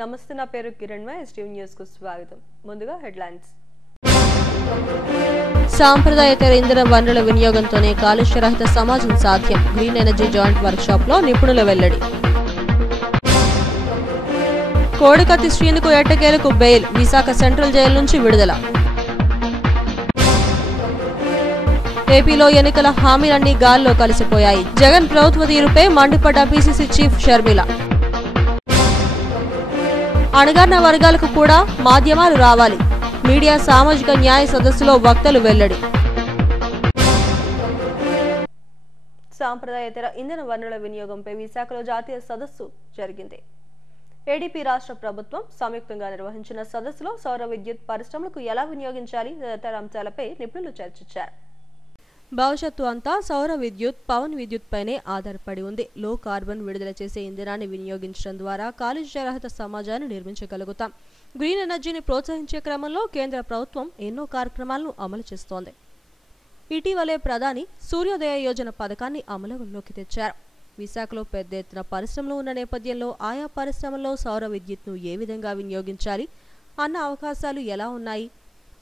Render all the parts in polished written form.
నమస్తే, నా పేరు కిరణ్మయ. ఎస్టీవీ న్యూస్ కు స్వాగతం. ముందుగా హెడ్లైన్స్. సాంప్రదాయేతర ఇంధన వనరుల వినియోగంతోనే కాలుష్య రహిత సమాజం సాధ్యం. గ్రీన్ ఎనర్జీ జాయింట్ వర్క్షాప్ లో నిపుణుల వెల్లడి. కోడికత్తి శ్రీనుకు ఎట్టకేలకు బెయిల్. విశాఖ సెంట్రల్ జైలు నుంచి విడుదల. ఏపీలో ఎన్నికల హామీలన్నీ గాల్లో కలిసిపోయాయి. జగన్ ప్రభుత్వ తీరుపై మండిపడ్డ పీసీసీ చీఫ్ షర్మిల. అణగారిన వర్గాలకు కూడా మాధ్యమాలు రావాలి. మీడియా సామాజిక న్యాయ సదస్సులో వక్తలు వెల్లడి. సాంప్రదాయేతర ఇంధన వనరుల వినియోగంపై విశాఖలో జాతీయ సదస్సు జరిగింది. ఏడీపీ రాష్ట్ర ప్రభుత్వం సంయుక్తంగా నిర్వహించిన సదస్సులో సౌర విద్యుత్ పరిశ్రమలకు ఎలా వినియోగించాలి తదితర అంశాలపై నిపుణులు చర్చించారు. భవిష్యత్తు అంతా సౌర విద్యుత్, పవన్ విద్యుత్ పైనే ఆధారపడి ఉంది. లో కార్బన్ విడుదల చేసే ఇంధనాన్ని వినియోగించడం ద్వారా కాలుష్యరహిత సమాజాన్ని నిర్మించగలుగుతాం. గ్రీన్ ఎనర్జీని ప్రోత్సహించే క్రమంలో కేంద్ర ప్రభుత్వం ఎన్నో కార్యక్రమాలను అమలు చేస్తోంది. ఇటీవలే ప్రధాని సూర్యోదయ యోజన పథకాన్ని అమలులోకి తెచ్చారు. విశాఖలో పెద్ద ఎత్తున పరిశ్రమలు ఉన్న నేపథ్యంలో ఆయా పరిశ్రమల్లో సౌర విద్యుత్ను ఏ విధంగా వినియోగించాలి అన్న అవకాశాలు ఎలా ఉన్నాయి,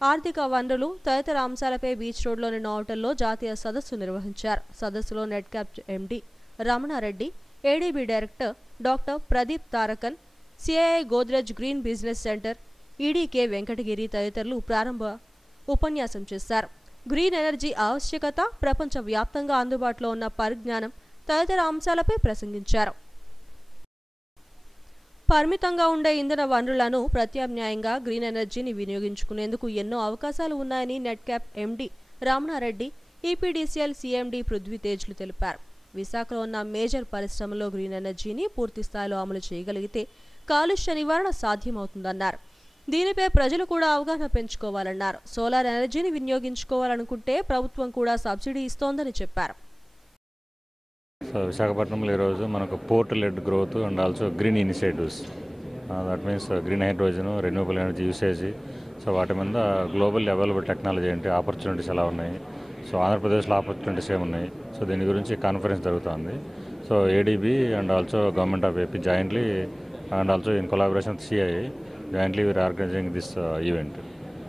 ఆర్థిక వనరులు తదితర అంశాలపై బీచ్ రోడ్లోని హోటల్లో జాతీయ సదస్సు నిర్వహించారు. సదస్సులో NEDCAP MD Ramana Reddy, ADB director doctor Pradeep Tharakan, CII Godrej green business centre ED K Venkatagiri తదితరులు ప్రారంభ ఉపన్యాసం చేశారు. గ్రీన్ ఎనర్జీ ఆవశ్యకత, ప్రపంచ వ్యాప్తంగా అందుబాటులో ఉన్న పరిజ్ఞానం తదితర అంశాలపై ప్రసంగించారు. పరిమితంగా ఉండే ఇంధన వనరులను ప్రత్యామ్నాయంగా గ్రీన్ ఎనర్జీని వినియోగించుకునేందుకు ఎన్నో అవకాశాలు ఉన్నాయని నెట్క్యాప్ ఎండీ రమణారెడ్డి, ఈపీడీసీఎల్ సీఎండీ పృథ్వీతేజ్లు తెలిపారు. విశాఖలో ఉన్న మేజర్ పరిశ్రమల్లో గ్రీన్ ఎనర్జీని పూర్తి స్థాయిలో అమలు చేయగలిగితే కాలుష్య నివారణ సాధ్యమవుతుందన్నారు. దీనిపై ప్రజలు కూడా అవగాహన పెంచుకోవాలన్నారు. సోలార్ ఎనర్జీని వినియోగించుకోవాలనుకుంటే ప్రభుత్వం కూడా సబ్సిడీ ఇస్తోందని చెప్పారు. సో విశాఖపట్నంలో ఈరోజు మనకు port led growth and also green initiatives, that means green hydrogen, renewable energy usage, so వాటి మీద గ్లోబల్ అవైలబుల్ టెక్నాలజీ ఏంటి, ఆపర్చునిటీస్ ఎలా ఉన్నాయి, సో ఆంధ్రప్రదేశ్లో ఆపర్చునిటీస్ ఏమున్నాయి, సో దీని గురించి కాన్ఫరెన్స్ జరుగుతుంది. So ADB and also government of AP jointly and also in collaboration CII jointly we are organising this event.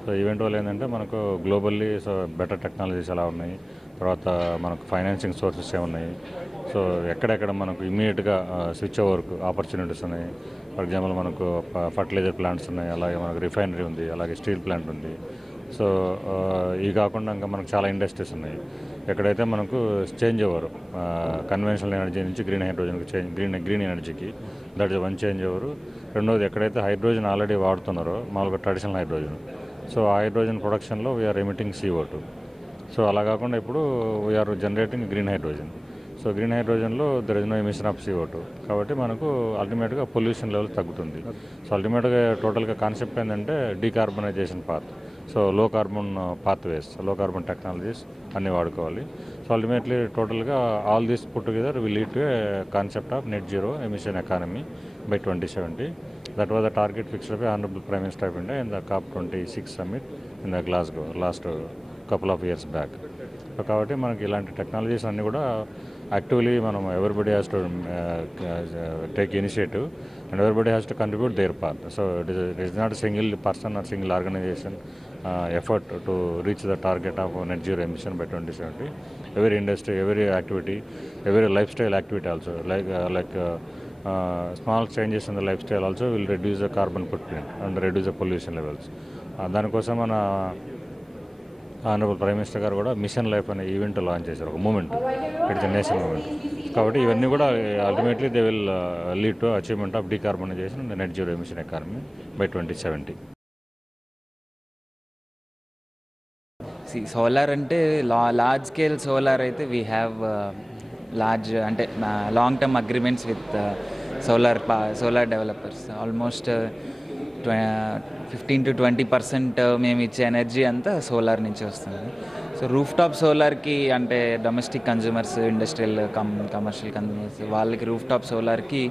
So event వల్ల ఏంటంటే మనకు గ్లోబల్లీ సో బెటర్ టెక్నాలజీస్ ఎలా ఉన్నాయి, తర్వాత మనకు ఫైనాన్సింగ్ సోర్సెస్ ఏమున్నాయి, సో ఎక్కడెక్కడ మనకు ఇమీడియట్గా స్విచ్ ఓవర్కు ఆపర్చునిటీస్ ఉన్నాయి. ఫర్ ఎగ్జాంపుల్ మనకు ఫర్టిలైజర్ ప్లాంట్స్ ఉన్నాయి, అలాగే మనకు రిఫైనరీ ఉంది, అలాగే స్టీల్ ప్లాంట్ ఉంది. సో ఇవి కాకుండా ఇంకా మనకు చాలా ఇండస్ట్రీస్ ఉన్నాయి. ఎక్కడైతే మనకు చేంజ్ ఓవర్ కన్వెన్షనల్ ఎనర్జీ నుంచి గ్రీన్ హైడ్రోజన్కి గ్రీన్ ఎనర్జీకి, that is one change over. రెండోది ఎక్కడైతే హైడ్రోజన్ ఆల్రెడీ వాడుతున్నారో మామూలుగా ట్రెడిషనల్ హైడ్రోజన్, సో ఆ హైడ్రోజన్ ప్రొడక్షన్లో వీఆర్ ఎమిటింగ్ CO2. సో అలా కాకుండా ఇప్పుడు we're generating green hydrogen. So green హైడ్రోజన్లో there is no emission of CO2, కాబట్టి మనకు అల్టిమేట్గా పొల్యూషన్ లెవెల్ తగ్గుతుంది. సో అల్టిమేట్గా టోటల్గా కాన్సెప్ట్ ఏంటంటే డీకార్బనైజేషన్ పాత్, సో లో కార్బన్ పాత్వేస్, లో కార్బన్ టెక్నాలజీస్ అన్నీ వాడుకోవాలి. సో అల్టిమేట్లీ టోటల్గా all this put together will lead to A concept of net zero emission economy by 2070. That was the target fixed by Honorable Prime Minister of India in the COP26 summit in the Glasgow last couple of years back. So కాబట్టి మనకి ఇలాంటి technologies అన్నీ కూడా actively మనం everybody has to take initiative and everybody has to contribute their part. So it is not single person or single organisation effort to reach the target of net zero emission by 2070. Every industry, every activity, every lifestyle activity also, like small changes in the lifestyle also will reduce the carbon footprint and reduce the pollution levels. దానికోసం మన honourable prime minister గారు కూడా mission life అనే event launch చేశారు, ఒక moment, it's a national moment. కాబట్టి ఇవన్నీ కూడా ultimately they will lead to achievement of decarbonisation and net zero emission economy by 2070. Solar అంటే లార్జ్ స్కేల్ సోలార్ అయితే వీ హ్యావ్ లార్జ్ అంటే long term agreements with solar developers. Almost 15 to 20% మేము ఇచ్చే energy అంతా solar నుంచి వస్తుంది. So roof top సోలార్కి అంటే domestic consumers, industrial commercial consumers వాళ్ళకి రూఫ్ టాప్ సోలార్కి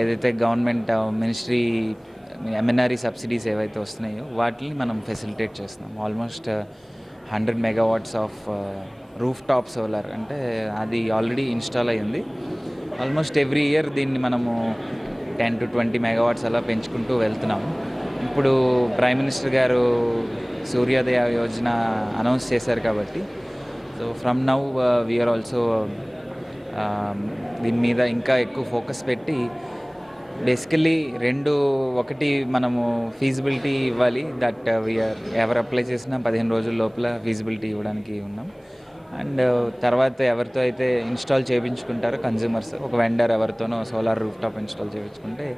ఏదైతే గవర్నమెంట్ మినిస్ట్రీ MNRE సబ్సిడీస్ ఏవైతే వస్తున్నాయో వాటిని మనం ఫెసిలిటేట్ చేస్తున్నాం. Almost 100 megawatts of roof top solar అంటే అది ఆల్రెడీ ఇన్స్టాల్ అయ్యింది. ఆల్మోస్ట్ ఎవ్రీ ఇయర్ దీన్ని మనము 10 to 20 మెగావాట్స్ అలా పెంచుకుంటూ వెళ్తున్నాము. ఇప్పుడు ప్రైమ్ మినిస్టర్ గారు సూర్యోదయ యోజన అనౌన్స్ చేశారు కాబట్టి so from now we are also దీని మీద ఇంకా ఎక్కువ ఫోకస్ పెట్టి బేసికల్లీ ఒకటి మనము ఫీజిబిలిటీ ఇవ్వాలి. దట్ వీఆర్ ఎవరు అప్లై చేసినా 15 రోజుల లోపల ఫీజిబిలిటీ ఇవ్వడానికి ఉన్నాం. అండ్ తర్వాత ఎవరితో అయితే ఇన్స్టాల్ చేయించుకుంటారో కన్జ్యూమర్స్, ఒక వెండర్ ఎవరితోనో సోలార్ రూఫ్ టాప్ ఇన్స్టాల్ చేయించుకుంటే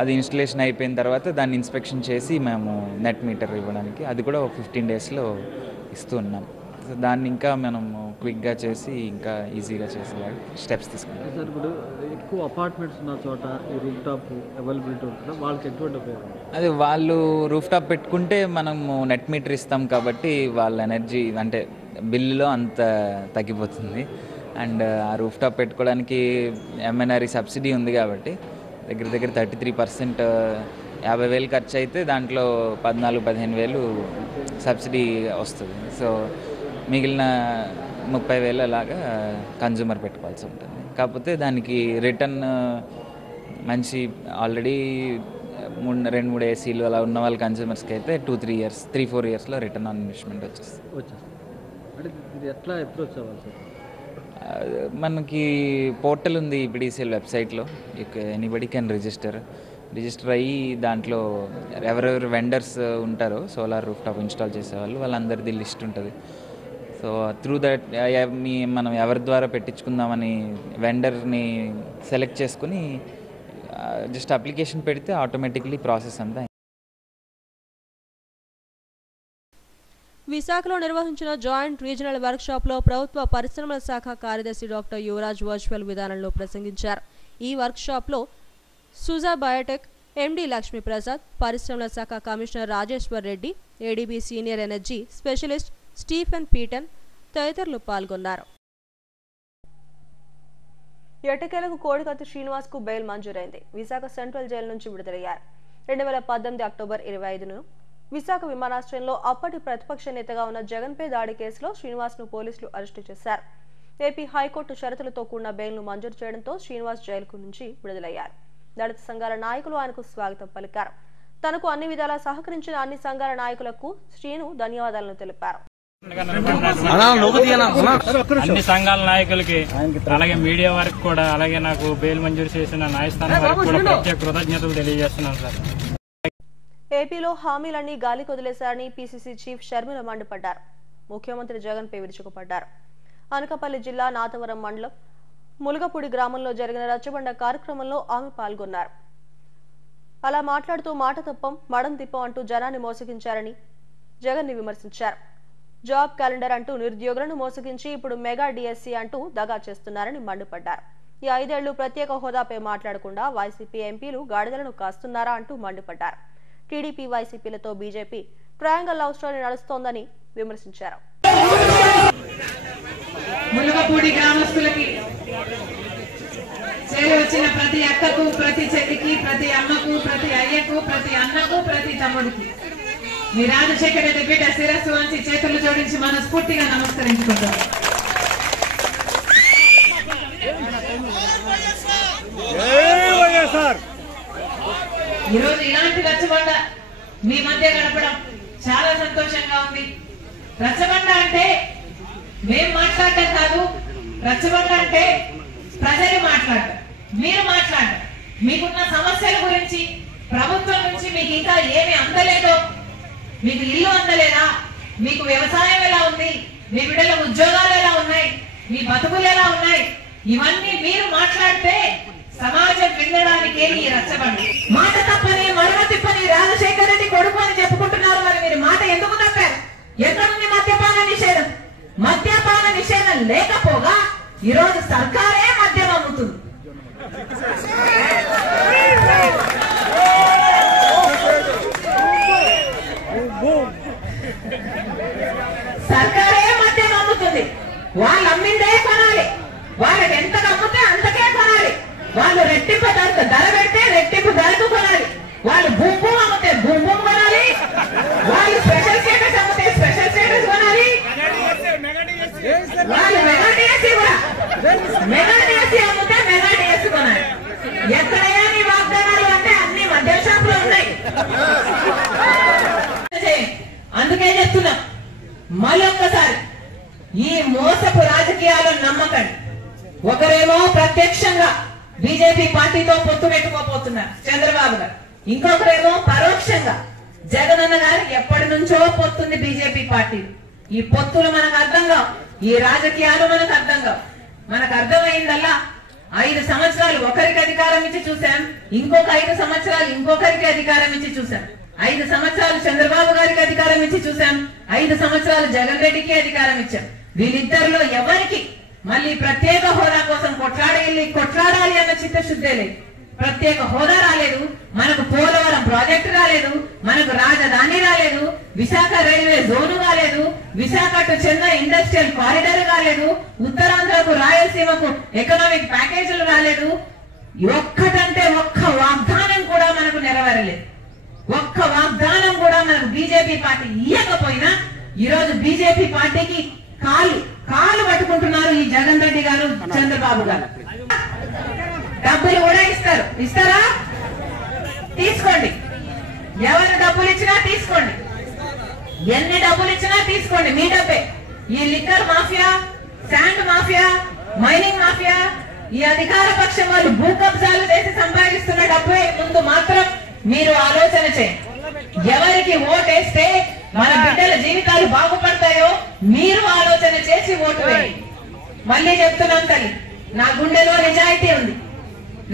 అది ఇన్స్టలేషన్ అయిపోయిన తర్వాత దాన్ని ఇన్స్పెక్షన్ చేసి మేము నెట్ మీటర్ ఇవ్వడానికి అది కూడా 15 డేస్లో ఇస్తూ ఉన్నాం. సో దాన్ని ఇంకా మనం క్విక్గా చేసి ఇంకా ఈజీగా చేసేలాగా స్టెప్స్ తీసుకుంటాం. సార్, ఇప్పుడు ఎక్కువ అపార్ట్మెంట్స్ ఉన్న చోట ఈ రూఫ్ టాప్ అవైలబిలిటీ ఉంటుందా? వాళ్ళకి ఎటువంటి ఉపయోగం? అది వాళ్ళు రూఫ్ టాప్ పెట్టుకుంటే మనము నెట్ మీటర్ ఇస్తాం కాబట్టి వాళ్ళ ఎనర్జీ అంటే బిల్లులో అంత తగ్గిపోతుంది. అండ్ ఆ రూఫ్ టాప్ పెట్టుకోవడానికి ఎంఎన్ఆర్ఈ సబ్సిడీ ఉంది కాబట్టి దగ్గర 33% 50,000 ఖర్చు అయితే దాంట్లో 14-15,000 సబ్సిడీ వస్తుంది. సో మిగిలిన 30,000 అలాగా కన్జ్యూమర్ పెట్టుకోవాల్సి ఉంటుంది. కాకపోతే దానికి రిటర్న్ మంచి ఆల్రెడీ 2-3 ఏసీలు అలా ఉన్న వాళ్ళ కన్జ్యూమర్స్కి అయితే 3-4 ఇయర్స్లో రిటర్న్ ఆన్ ఇన్వెస్ట్మెంట్ వచ్చేస్తుంది. అంటే ఇది ఎట్లా అప్రోచ్ అవ్వాలి సార్? మనకి పోర్టల్ ఉంది ఈపీడీసీఎల్ వెబ్సైట్లో. ఎనీబడి కెన్ రిజిస్టర్ అయ్యి దాంట్లో ఎవరెవరు వెండర్స్ ఉంటారో సోలార్ రూఫ్ టాప్ ఇన్స్టాల్ చేసేవాళ్ళు వాళ్ళందరిది లిస్ట్ ఉంటుంది. సో త్రూ దట్ మనం ఎవరి ద్వారా పెట్టించుకుందామని వెండర్ని సెలెక్ట్ చేసుకుని జస్ట్ అప్లికేషన్ పెడితే ఆటోమేటిక్లీ ప్రాసెస్ అంతా. విశాఖలో నిర్వహించిన జాయింట్ రీజనల్ వర్క్షాప్లో ప్రభుత్వ పరిశ్రమల శాఖ కార్యదర్శి డాక్టర్ యువరాజ్ వర్చువల్ విధానంలో ప్రసంగించారు. ఈ వర్క్షాప్లో సుజా బయోటెక్ ఎండి లక్ష్మీప్రసాద్, పరిశ్రమల శాఖ commissioner Rajeshwar Reddy, ADB senior energy specialist Stephen పీటన్ తదితరులు పాల్గొన్నారు. ఎట్టకేలకు కోడికత్తి శ్రీనివాస్కు బెయిల్ మంజూరైంది. విశాఖ సెంట్రల్ జైలు నుంచి విడుదలయ్యారు. 2018 అక్టోబర్ 25ను విశాఖ విమానాశ్రయంలో అప్పటి ప్రతిపక్ష నేతగా ఉన్న జగన్పై దాడి కేసులో శ్రీనివాస్ను పోలీసులు అరెస్టు చేశారు. ఏపీ హైకోర్టు షరతులతో కూడిన బెయిల్ను మంజూరు చేయడంతో శ్రీనివాస్ జైలు నుంచి విడుదలయ్యారు. దళిత సంఘాల నాయకులు ఆయనకు స్వాగతం పలికారు. తనకు అన్ని విధాలా సహకరించిన అన్ని సంఘాల నాయకులకు శ్రీను ధన్యవాదాలను తెలిపారు. అన్ని సంఘాల నాయకులకి అలాగే మీడియా వారికి కూడా అలాగే నాకు బెయిల్ మంజూరు చేసిన న్యాయస్థానం వారికి కూడా ప్రత్యేక కృతజ్ఞతలు తెలియజేస్తున్నాను సార్. ఏపీలో హామీలన్నీ గాలి కొదిలేశారని పీసీసీ చీఫ్ షర్మిల మండిపడ్డారు. ముఖ్యమంత్రి జగన్పై విరుచుకుపడ్డారు. అనకాపల్లి జిల్లా నాతవరం మండలం ములుగపూడి గ్రామంలో జరిగిన రచ్చబండ కార్యక్రమంలో ఆమె పాల్గొన్నారు. అలా మాట్లాడుతూ మాట తప్పం మడం తిప్పం అంటూ జనాన్ని మోసగించారని జగన్ని విమర్శించారు. జాబ్ క్యాలెండర్ అంటూ నిరుద్యోగులను మోసగించి ఇప్పుడు మెగా డిఎస్సీ అంటూ దగా చేస్తున్నారని మండిపడ్డారు. ఈ 5 ఏళ్లు ప్రత్యేక హోదాపై మాట్లాడకుండా వైసీపీ ఎంపీలు గాడిదలను కాస్తున్నారా అంటూ మండిపడ్డారు. టీడీపీ వైసీపీలతో బీజేపీ ట్రయాంగిల్ లవ్ స్టోరీ నడుస్తోందని విమర్శించారు. ములుగపూడి గ్రామస్తులకి చేరి వచ్చిన ప్రతి అక్కకు, ప్రతి చెల్లికి, ప్రతి అమ్మకు, ప్రతి అయ్యకు, ప్రతి అన్నకు, ప్రతి తమ్ముడికి మీ రాజశేఖర రెడ్డి బిడ్డ శిరస్సు వంచి చేతులు జోడించి మనస్ఫూర్తిగా నమస్కరించుకుంటాం. ఈరోజు ఇలాంటి రచ్చబండ మీ మధ్య గడపడం చాలా సంతోషంగా ఉంది. రచ్చబండ అంటే మేం మాట్లాడటం కాదు, రచ్చబండ అంటే ప్రజలు మాట్లాడటం, మీరు మాట్లాడటం. మీకున్న సమస్యల గురించి, ప్రభుత్వం నుంచి మీకు ఇంకా ఏమి అందలేదో, మీకు ఇల్లు అందలేదా, మీకు వ్యవసాయం ఎలా ఉంది, మీ బిడ్డల ఉద్యోగాలు ఎలా ఉన్నాయి, మీ బతుకులు ఎలా ఉన్నాయి, ఇవన్నీ మీరు మాట్లాడితే సమాజం వినడానికే ఈ రచ్చబండ. మాట తప్పని మడమ తిప్పని రాజశేఖర రెడ్డి కొడుకు అని చెప్పుకుంటున్నారు. మరి మీరు మాట ఎందుకు తప్పారు? ఎక్కడుంది మద్యపాన నిషేధం? మద్యపాన నిషేధం లేకపోగా ఈరోజు సర్కారే మద్యం అమ్ముతుంది. సర్కారే మద్యం అమ్ముతుంది. వాళ్ళు అమ్మిందే కొనాలి. వాళ్ళకి ఎంత అమ్ముతే అంతకే కొనాలి. వాళ్ళు రెట్టింపు ధర పెడితే రెట్టింపు ధరకు కొనాలి. వాళ్ళు భూము అమ్మితే భూము కొనాలి. వాళ్ళు స్పెషల్ స్టేటస్ అమ్మితే స్పెషల్ స్టేటస్ కొనాలి. వాళ్ళు మెగా డిఎస్సీ కూడా మెగా డిఎస్సీ అమ్మితే మెగా డిఎస్సీ కొనాలి. ఎక్కడైనా నీ వాగ్దానం మళ్ళొక్కసారి ఈ మోసపు రాజకీయాలను నమ్మకండి. ఒకరేమో ప్రత్యక్షంగా బీజేపీ పార్టీతో పొత్తు పెట్టుకోబోతున్నారు చంద్రబాబు గారు, ఇంకొకరేమో పరోక్షంగా జగనన్న గారు ఎప్పటి నుంచో పొత్తుంది బీజేపీ పార్టీ. ఈ పొత్తులు మనకు అర్థం కావు, ఈ రాజకీయాలు మనకు అర్థం కావు. మనకు అర్థమైందల్లా 5 సంవత్సరాలు ఒకరికి అధికారం ఇచ్చి చూసాం, ఇంకొక 5 సంవత్సరాలు ఇంకొకరికి అధికారం ఇచ్చి చూసాం. 5 సంవత్సరాలు చంద్రబాబు గారికి అధికారం ఇచ్చి చూసాం, 5 సంవత్సరాలు జగన్ రెడ్డికి అధికారం ఇచ్చాం. వీళ్ళిద్దరిలో ఎవరికి మళ్ళీ ప్రత్యేక హోదా కోసం కొట్లాడాలి అన్న చిత్తశుద్ధే లేదు. ప్రత్యేక హోదా రాలేదు, మనకు పోలవరం ప్రాజెక్టు రాలేదు, మనకు రాజధాని రాలేదు, విశాఖ రైల్వే జోను కాలేదు, Visakha to Chennai industrial corridor కాలేదు, ఉత్తరాంధ్రకు రాయలసీమకు ఎకనామిక్ ప్యాకేజీలు రాలేదు. ఒక్కటంటే ఒక్క వాగ్దానం కూడా మనకు నెరవేరలేదు. ఒక్క వాగ్దానం కూడా మనకు బీజేపీ పార్టీ ఇయ్యకపోయినా ఈరోజు బీజేపీ పార్టీకి కాలు పట్టుకుంటున్నారు ఈ జగన్ రెడ్డి గారు, చంద్రబాబు గారు. డబ్బులు కూడా ఇస్తారా? తీసుకోండి. ఎవరు డబ్బులు ఇచ్చినా తీసుకోండి, ఎన్ని డబ్బులు ఇచ్చినా తీసుకోండి, మీ డబ్బే. ఈ liquor mafia, sand mafia, mining mafia, ఈ అధికార పక్షం వాళ్ళు భూ కబ్జాలు చేసి సంపాదిస్తున్న డబ్బే ముందు మాత్రం మీరు ఆలోచన చేయండి. ఎవరికి ఓటేస్తే మన బిడ్డల జీవితాలు బాగుపడతాయో మీరు ఆలోచన చేసి ఓటు వేయండి. మళ్ళీ చెప్తున్నాను తల్లి, నా గుండెలో నిజాయితీ ఉంది,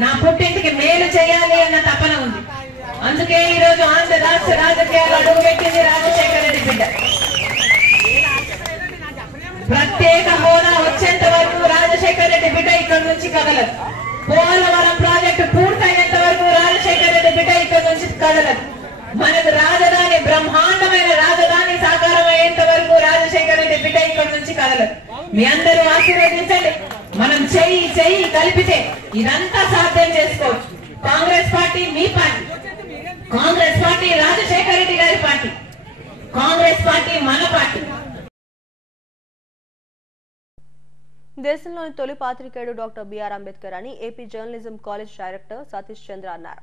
నా పుట్టింటికి మేలు చేయాలి అన్న తపన ఉంది. అందుకే ఈ రోజు ఆంధ్ర రాష్ట్ర రాజకీయాలు అడుగుపెట్టింది రాజశేఖర రెడ్డి బిడ్డ. ప్రత్యేక హోదా వచ్చేంత వరకు రాజశేఖర రెడ్డి బిడ్డ ఇక్కడి నుంచి కదలదు. పోలవరం ప్రాజెక్టు పూర్తయినంత వరకు రాజశేఖర రెడ్డి బిడ్డ ఇక్కడి నుంచి కదలదు. మనకు రాజధాని, బ్రహ్మాండమైన రాజధాని సాకారం అయ్యేంత వరకు రాజశేఖర రెడ్డి బిడ్డ ఇక్కడి నుంచి కదలదు. మీ అందరూ ఆశీర్వదించండి. మనం చెయ్యి కలిపితే ఇదంతా సాధ్యం చేసుకోవచ్చు. కాంగ్రెస్ పార్టీ మీ పార్టీ, కాంగ్రెస్ పార్టీ రాజశేఖర రెడ్డి గారి పార్టీ, కాంగ్రెస్ పార్టీ మన పార్టీ. దేశంలోని తొలి పాత్రికేయుడు డాక్టర్ బిఆర్ అంబేద్కర్ అని AP journalism college director Satish Chandra అన్నారు.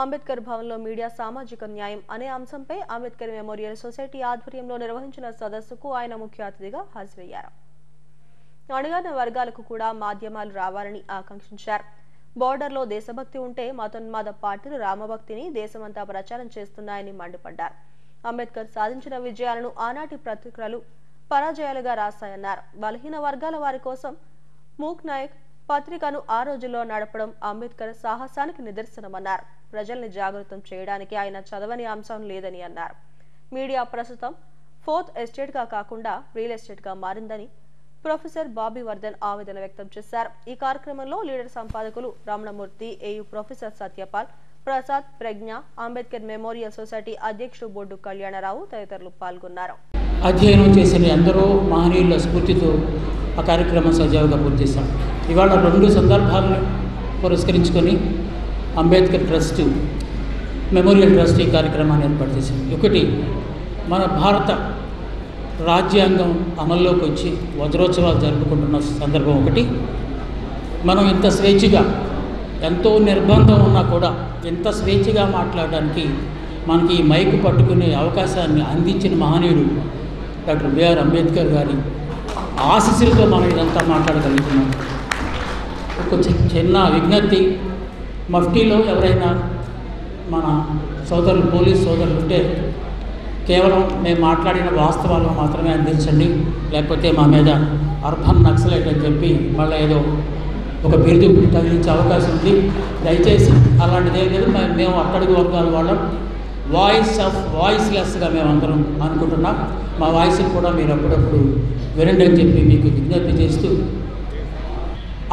అంబేద్కర్ భవన్లో మీడియా సామాజిక న్యాయం అనే అంశంపై అంబేద్కర్ మెమోరియల్ సొసైటీ ఆధ్వర్యంలో నిర్వహించిన సదస్సుకు ఆయన ముఖ్య అతిథిగా హాజరయ్యారు. అణగారిన వర్గాలకు కూడా మాధ్యమాలు రావాలని ఆకాంక్షించారు. బోర్డర్లో దేశభక్తి ఉంటే మతోన్మాద పార్టీలు రామభక్తిని దేశమంతా ప్రచారం చేస్తున్నాయని మండిపడ్డారు. అంబేద్కర్ సాధించిన విజయాలను ఆనాటి పత్రికలు పరాజయాలుగా రాశాయన్నారు. బలహీన వర్గాల వారి కోసం మూక్ నాయక్ పత్రికను ఆ రోజుల్లో నడపడం అంబేద్కర్ సాహసానికి నిదర్శనమన్నారు. ప్రజల్ని జాగృతం చేయడానికి ఆయన చదవని అంశం లేదని అన్నారు. మీడియా ప్రస్తుతం 4th ఎస్టేట్ గా కాకుండా రియల్ ఎస్టేట్ గా మారిందని ప్రొఫెసర్ బాబీ వర్ధన్ ఆవేదన వ్యక్తం చేశారు. ఈ కార్యక్రమంలో లీడర్ సంపాదకులు Ramanamurthy, AU professor Satyapal, Prasad, Pragna, Ambedkar memorial society అధ్యక్షుడు బొడ్డు కళ్యాణరావు తదితరులు పాల్గొన్నారు. అధ్యయనం చేసిన ఎందరో మహనీయుల స్ఫూర్తితో ఆ కార్యక్రమం సజావుగా పూర్తి చేశాం. ఇవాళ 2 సందర్భాలను పురస్కరించుకొని అంబేద్కర్ ట్రస్ట్, మెమోరియల్ ట్రస్ట్ ఈ కార్యక్రమాన్ని ఏర్పాటు చేశాం. ఒకటి, మన భారత రాజ్యాంగం అమల్లోకి వచ్చి వజ్రోత్సవాలు జరుపుకుంటున్న సందర్భం ఒకటి. మనం ఇంత స్వేచ్ఛగా, ఎంతో నిర్బంధం ఉన్నా కూడా ఎంత స్వేచ్ఛగా మాట్లాడడానికి మనకి ఈ మైకు పట్టుకునే అవకాశాన్ని అందించిన మహనీయుడు డాక్టర్ బిఆర్ అంబేద్కర్ గారి ఆశీస్సులతో మనం ఇదంతా మాట్లాడగలుగుతున్నాం. ఒక చిన్న విజ్ఞప్తి, మఫ్టీలో ఎవరైనా మన సోదరులు, పోలీస్ సోదరులు ఉంటే కేవలం మేము మాట్లాడిన వాస్తవాలను మాత్రమే అందించండి, లేకపోతే మా మీద అర్బన్ నక్సలైట్ అని చెప్పి మళ్ళీ ఏదో ఒక బిరుదు తగిలించే అవకాశం ఉంది. దయచేసి అలాంటిది ఏం లేదు. మేము అట్టడుగు వర్గాల వాళ్ళం, వాయిస్లెస్గా మేము అందరం అనుకుంటున్నాం. మా వాయిస్ని కూడా మీరు అప్పుడప్పుడు వినండి అని చెప్పి మీకు విజ్ఞప్తి చేస్తూ,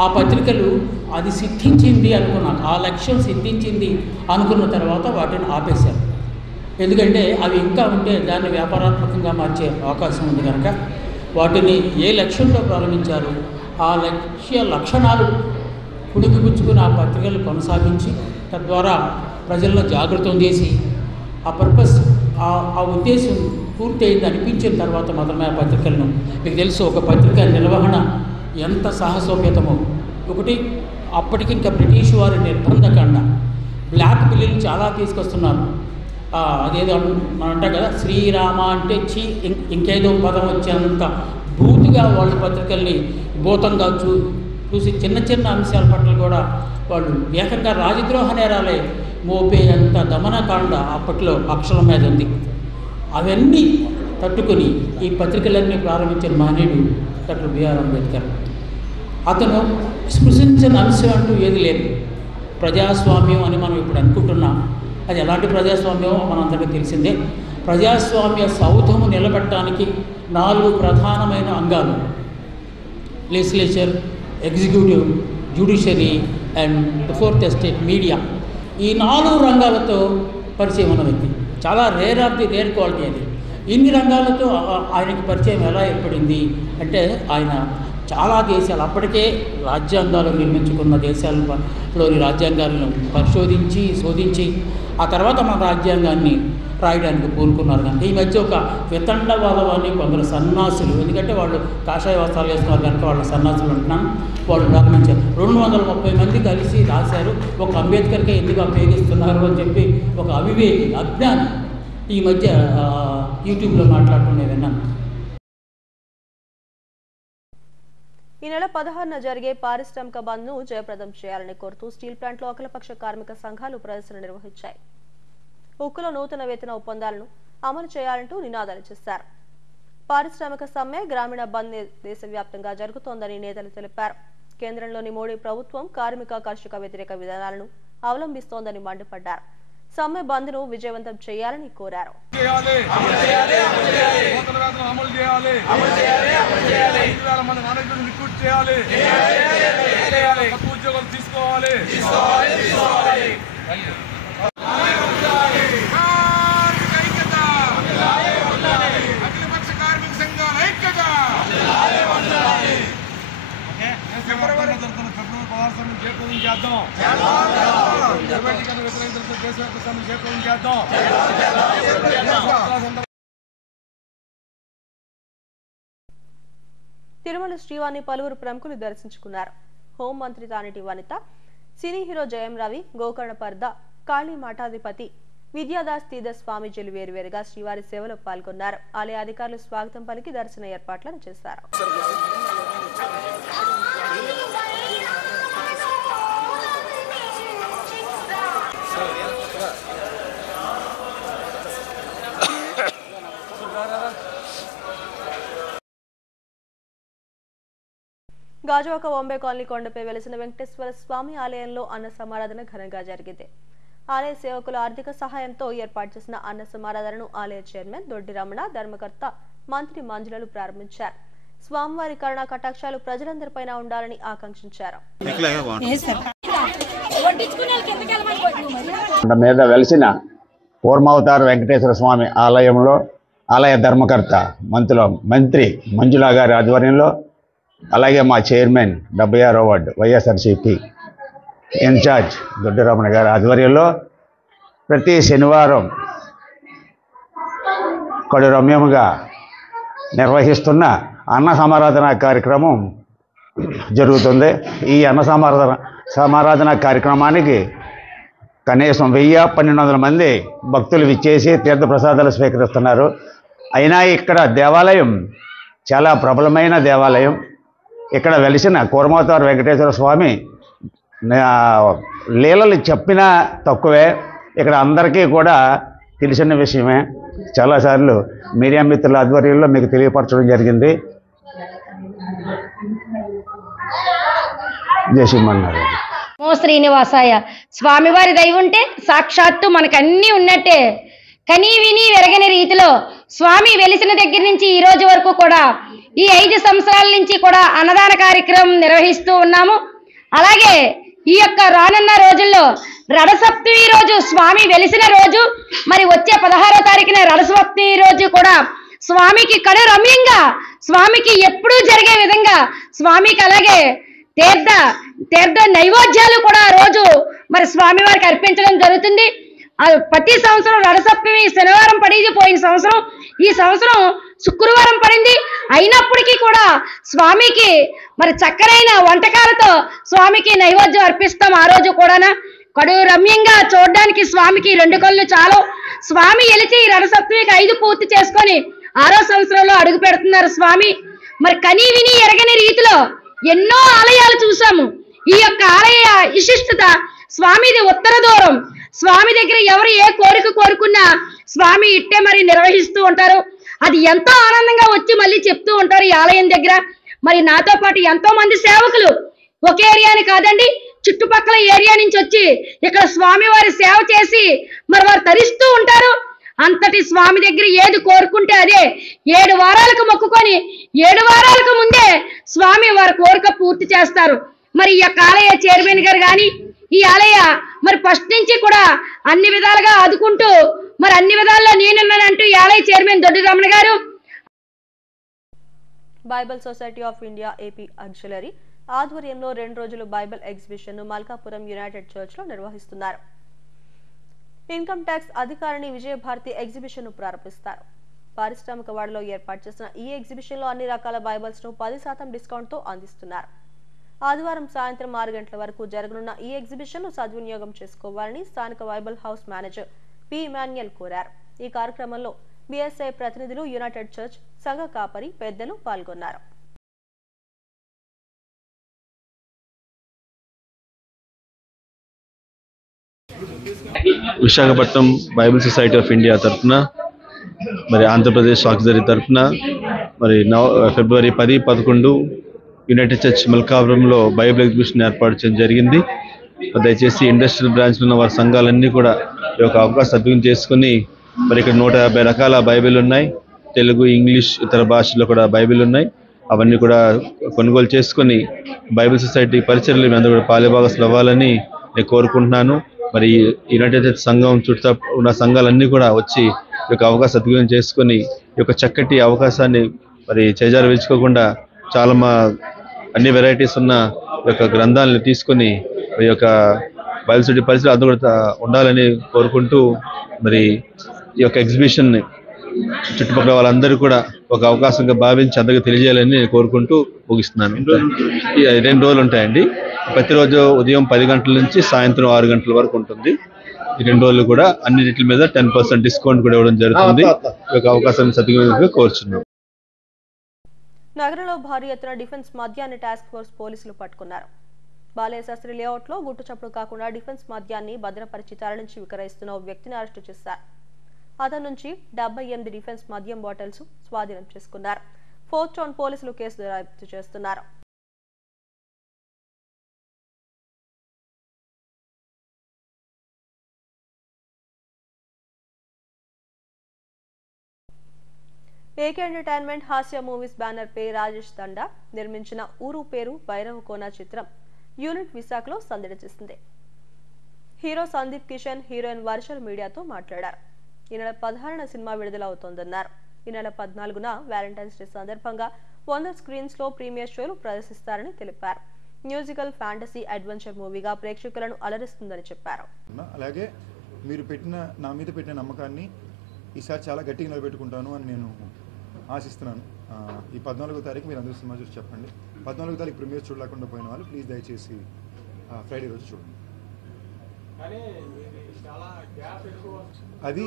ఆ పత్రికలు అది సిద్ధించింది అనుకున్నాం, ఆ లక్ష్యం సిద్ధించింది అనుకున్న తర్వాత వాటిని ఆపేశారు. ఎందుకంటే అవి ఇంకా ఉంటే దాన్ని వ్యాపారాత్మకంగా మార్చే అవకాశం ఉంది కనుక వాటిని ఏ లక్ష్యంతో ప్రారంభించారు ఆ లక్షణాలు పుణికిపుచ్చుకుని ఆ పత్రికలు కొనసాగించి తద్వారా ప్రజలను జాగృతం చేసి ఆ పర్పస్, ఆ ఉద్దేశం పూర్తయింది అనిపించిన తర్వాత మాత్రమే ఆ పత్రికలను, మీకు తెలుసు ఒక పత్రిక నిర్వహణ ఎంత సాహసోపేతమో. ఒకటి, అప్పటికి ఇంకా బ్రిటిష్ వారి నిర్బంధకాండ, బ్లాక్ బిల్లులు చాలా తీసుకొస్తున్నారు. అదేదో మనం అంటాం కదా, శ్రీరామ అంటే ఇంకేదో పదం వచ్చేంత భూతిగా వాళ్ళు పత్రికల్ని భూతంగా చూసి చిన్న చిన్న అంశాల పట్ల కూడా వాళ్ళు ఏకంగా రాజద్రోహ నేరాలే మోపేంత దమనకాండ అప్పట్లో అక్షరం మీద ఉంది. అవన్నీ తట్టుకొని ఈ పత్రికలన్నీ ప్రారంభించిన మహనీయుడు డాక్టర్ బిఆర్ అంబేద్కర్. అతను స్పృశించిన అంశం అంటూ ఏది లేదు. ప్రజాస్వామ్యం అని మనం ఇప్పుడు అనుకుంటున్నాం, అది ఎలాంటి ప్రజాస్వామ్యం మనందరికీ తెలిసిందే. ప్రజాస్వామ్య సౌధము నిలబెట్టడానికి 4 ప్రధానమైన అంగాలు: legislature, executive, judiciary and the 4th estate, media. ఈ 4 రంగాలతో పరిచయం ఉన్న వ్యక్తి. చాలా rare of the rare quality అది. ఇన్ని రంగాలతో ఆయనకి పరిచయం ఎలా ఏర్పడింది అంటే, ఆయన చాలా దేశాలు, అప్పటికే రాజ్యాంగాలు నిర్మించుకున్న దేశాలలోని రాజ్యాంగాలను పరిశోధించి శోధించి ఆ తర్వాత మన రాజ్యాంగాన్ని రాయడానికి పూనుకున్నారు. కనుక ఈ మధ్య ఒక వితండవాదవాన్ని కొందరు సన్నాసులు, ఎందుకంటే వాళ్ళు కాషాయ వస్త్రాలు వేస్తున్నారు కనుక వాళ్ళు సన్నాసులు అంటున్నాను, వాళ్ళు ప్రారంభించారు. 230 మంది కలిసి రాశారు. ఒక అంబేద్కర్కే ఎందుకు ఉపయోగిస్తున్నారు అని చెప్పి ఒక అవివేకి, అజ్ఞాని ఈ మధ్య యూట్యూబ్లో మాట్లాడుకునే విన్నాను. ఈ నెల 16న జరిగే పారిశ్రామిక బంద్ను జయప్రదం చేయాలని కోరుతూ స్టీల్ ప్లాంట్లో అఖిలపక్ష కార్మిక సంఘాలు ప్రదర్శన నిర్వహించాయి. ఉక్కులో నూతన వేతన ఒప్పందాలను అమలు చేయాలంటూ నినాదాలు చేశారు. పారిశ్రామిక సమ్మె, గ్రామీణ బంద్ దేశవ్యాప్తంగా జరుగుతోందని నేతలు తెలిపారు. కేంద్రంలోని మోడీ ప్రభుత్వం కార్మిక కర్షక వ్యతిరేక విధానాలను అవలంబిస్తోందని మండిపడ్డారు. సమ్మె బంద్ను విజయవంతం చేయాలని కోరారు. తిరుమల శ్రీవాణి పలువురు ప్రముఖులు దర్శించుకున్నారు. హోంమంత్రి తానేటి వనిత, సినీ హీరో జయం రవి, గోకర్ణ పర్ద, కాళీ మఠాధిపతి విద్యాదాస్ తీర్థ స్వామీజీలు వేరువేరుగా శ్రీవారి సేవలో పాల్గొన్నారు. ఆలయ అధికారులు స్వాగతం పలికి దర్శన ఏర్పాట్లను చేశారు. గాజువాక బాంబే కాలనీ కొండపై వెలిసిన వెంకటేశ్వర స్వామి ఆలయంలో అన్న సమారాధన ఘనంగా జరిగింది. ఆలయ సేవకుల ఆర్థిక సహాయంతో ఏర్పాటు చేసిన అన్న సమారాధనను ఆలయ చైర్మన్ దొడ్డి రమణ, ధర్మకర్త మంత్రి మంజులలు ప్రారంభించారు. స్వామివారి కరుణా కటాక్షాలు ప్రజలందరిపైన ఉండాలని ఆకాంక్షించారు. మీద వెలిసిన కూర్మావతార వెంకటేశ్వర స్వామి ఆలయంలో ఆలయ ధర్మకర్త మంత్రి మంజుల గారి ఆధ్వర్యంలో, అలాగే మా చైర్మన్ 76వ వార్డు వైఎస్ఆర్సీపీ ఇన్ఛార్జ్ దొడ్డి రమణ గారి ఆధ్వర్యంలో ప్రతి శనివారం కడు రమ్యముగా నిర్వహిస్తున్న అన్న సమారాధన కార్యక్రమం జరుగుతుంది. ఈ అన్న సమారాధన కార్యక్రమానికి కనీసం 1000-1200 మంది భక్తులు విచ్చేసి తీర్థప్రసాదాలు స్వీకరిస్తున్నారు. అయినా ఇక్కడ దేవాలయం చాలా ప్రబలమైన దేవాలయం. ఇక్కడ వెలిసిన కూర్మావతార వెంకటేశ్వర స్వామి లీలలు చెప్పినా తక్కువే. ఇక్కడ అందరికీ కూడా తెలిసిన విషయమే. చాలాసార్లు మీడియా మిత్రుల ఆధ్వర్యంలో మీకు తెలియపరచడం జరిగింది. జయసింహన్నారు. ఓ శ్రీనివాసాయ, స్వామివారి దయ ఉంటే సాక్షాత్తు మనకు అన్నీ ఉన్నట్టే. కనీ విని వెరగని రీతిలో స్వామి వెలిసిన దగ్గర నుంచి ఈ రోజు వరకు కూడా ఈ 5 సంవత్సరాల నుంచి కూడా అన్నదాన కార్యక్రమం నిర్వహిస్తూ ఉన్నాము. అలాగే ఈ యొక్క రానున్న రోజుల్లో రథసప్తమి రోజు స్వామి వెలిసిన రోజు, మరి వచ్చే 16వ తారీఖున రథసప్తమి రోజు కూడా స్వామికి కడు రమ్యంగా, స్వామికి ఎప్పుడూ జరిగే విధంగా స్వామికి అలాగే తీర్థ నైవేద్యాలు కూడా ఆ రోజు మరి స్వామివారికి అర్పించడం జరుగుతుంది. ప్రతి సంవత్సరం రథసప్తమి శనివారం పడేది పోయిన సంవత్సరం, ఈ సంవత్సరం శుక్రవారం పడింది. అయినప్పటికీ కూడా స్వామికి మరి చక్కరైన వంటకాలతో స్వామికి నైవేద్యం అర్పిస్తాం ఆ రోజు కూడా. కడు రమ్యంగా చూడడానికి స్వామికి 2 కళ్ళు చాలు. స్వామి ఎలిచి రథసప్తమికి 5 పూర్తి చేసుకొని 6వ సంవత్సరంలో అడుగు పెడుతున్నారు స్వామి. మరి కని విని ఎరగని రీతిలో ఎన్నో ఆలయాలు చూసాము. ఈ యొక్క ఆలయ విశిష్టత స్వామిది ఉత్తర దూరం. స్వామి దగ్గర ఎవరు ఏ కోరిక కోరుకున్నా స్వామి ఇట్టే మరి నిర్వహిస్తూ ఉంటారు. అది ఎంతో ఆనందంగా వచ్చి మళ్ళీ చెప్తూ ఉంటారు ఈ ఆలయం దగ్గర. మరి నాతో పాటు ఎంతో మంది సేవకులు ఒక ఏరియాని కాదండి, చుట్టుపక్కల ఏరియా నుంచి వచ్చి ఇక్కడ స్వామి వారి సేవ చేసి మరి వారు తరిస్తూ ఉంటారు. అంతటి స్వామి దగ్గర ఏది కోరుకుంటే అదే 7 వారాలకు మొక్కుకొని 7 వారాలకు ముందే స్వామి వారి కోరిక పూర్తి చేస్తారు. మరి ఈ యొక్క ఆలయ చైర్మన్ గారు కానీ ఈ ఆలయ మరి ఫస్ట్ నుంచి కూడా అన్ని విధాలుగా ఆదుకుంటూ మరి అన్ని విధాల్లో నేనున్నానంటూ ఈ ఆలయ చైర్మన్ దొడ్డి రమణ గారు. Bible society of India AP ఆధ్వర్యంలో ఆధ్వర్యంలో 2 రోజులు బైబిల్ ఎగ్జిబిషన్ ను మల్కాపురం యునైటెడ్ చర్చ్ లో నిర్వహిస్తున్నారు. ఇన్కమ్ ట్యాక్స్ అధికారిని విజయభారతి ఎగ్జిబిషన్ ను ప్రారంభిస్తారు. పారిశ్రామిక వాడలో ఏర్పాటు చేసిన ఈ ఎగ్జిబిషన్ లో అన్ని రకాల బైబిల్స్ ను 10% డిస్కౌంట్ తో అందిస్తున్నారు. ఆదివారం సాయంత్రం 6 గంటల వరకు జరగనున్న ఈ ఎగ్జిబిషన్ ను సద్వినియోగం చేసుకోవాలని స్థానిక Bible house manager P Emmanuel కోరారు. ఈ కార్యక్రమంలో బిఎస్ఐ ప్రతినిధులు, యునైటెడ్ చర్చ్ సంఘ కాపరి పెద్దలు పాల్గొన్నారు. Visakhapatnam Bible society of India తరఫున మరి ఆంధ్రప్రదేశ్ ఆక్సిలరీ తరఫున మరి ఫిబ్రవరి 10, 11 యునైటెడ్ చర్చ్ మల్కాపురంలో బైబిల్ ఎగ్జిబిషన్ ఏర్పాటు చేయడం జరిగింది. దయచేసి ఇండస్ట్రియల్ బ్రాంచ్లో ఉన్న వారి సంఘాలన్నీ కూడా ఈ యొక్క అవకాశం సద్వినియోగం చేసుకుని మరి ఇక్కడ 150 రకాల బైబిల్ ఉన్నాయి. తెలుగు, ఇంగ్లీష్, ఇతర భాషల్లో కూడా బైబిల్ ఉన్నాయి. అవన్నీ కూడా కొనుగోలు చేసుకొని బైబిల్ సొసైటీ పరిచర్యలు మీ అందరూ కూడా పాలుభాగస్తులు అవ్వాలని నేను కోరుకుంటున్నాను. మరి యునైటెడ్ చర్చ్ సంఘం చుట్టూ ఉన్న సంఘాలన్నీ కూడా వచ్చి ఈ యొక్క అవకాశం సద్వినియోగం చేసుకొని ఈ యొక్క చక్కటి అవకాశాన్ని మరి చేజారవించుకోకుండా చాలా అన్ని వెరైటీస్ ఉన్న ఈ యొక్క గ్రంథాలను తీసుకొని ఈ యొక్క బైబిల్ సొసైటీ పరిస్థితులు అందరూ కూడా ఉండాలని కోరుకుంటూ మరి ఈ యొక్క ఎగ్జిబిషన్ని చుట్టుపక్కల వాళ్ళందరూ కూడా ఒక అవకాశంగా భావించి అందరికీ తెలియజేయాలని నేను కోరుకుంటూ ముగిస్తున్నాను. 2 రోజులు ఉంటాయండి. ప్రతిరోజు ఉదయం 10 గంటల నుంచి సాయంత్రం 6 గంటల వరకు ఉంటుంది. ఈ 2 రోజులు కూడా అన్నింటి మీద 10% డిస్కౌంట్ కూడా ఇవ్వడం జరుగుతుంది. ఈ యొక్క అవకాశాన్ని సద్వినియోగంగా కోరుచున్నాం. నగరంలో భారీ ఎత్తున డిఫెన్స్ మద్యాన్ని టాస్క్ ఫోర్స్ పోలీసులు పట్టుకున్నారు. బాలయ్య శాస్త్రి లేఅవుట్ లో గుట్టు చప్పుడు కాకుండా డిఫెన్స్ మద్యాన్ని భద్రపరిచి తరలించి విక్రయిస్తున్న ఓ వ్యక్తిని అరెస్టు చేశారు. అతని నుంచి 78 డిఫెన్స్ మద్యం బాటిల్స్ స్వాధీనం చేసుకున్నారు. ఫోర్త్ టౌన్ పోలీసులు కేసు దర్యాప్తు చేస్తున్నారు. ఏకే ఎంటర్టైన్మెంట్ హాస్య మూవీస్ బ్యానర్ పై రాజేష్ దండా నిర్మించిన ఊరు పేరు భైరవకోన చిత్రం యూనిట్ విశాఖలో సందడి చేసింది. హీరో సందీప్ కిషన్, హీరోయిన్ వర్షల్ మీడియాతో మాట్లాడారు. ఈ నెల 16న సినిమా విడుదలవుతోందన్నారు. ఈ నెల 14న వ్యాలంటైన్స్ డే సందర్భంగా 100 స్క్రీన్స్ లో ప్రీమియర్ షోలు ప్రదర్శిస్తారని తెలిపారు. మ్యూజికల్, ఫ్యాంటసీ, అడ్వెంచర్ మూవీగా ప్రేక్షకులను అలరిస్తుందని చెప్పారు. అలాగే మీరు నా మీద పెట్టిన నమ్మకాన్ని ఈసారి చాలా గట్టిగా నిలబెట్టుకుంటాను అని నేను ఆశిస్తున్నాను. ఈ 14వ తారీఖు మీరు అందరూ సినిమా చూసి చెప్పండి. 14వ తారీఖు ప్రీమియర్ చూడలేకుండా పోయిన వాళ్ళు ప్లీజ్ దయచేసి ఫ్రైడే రోజు చూడండి. అది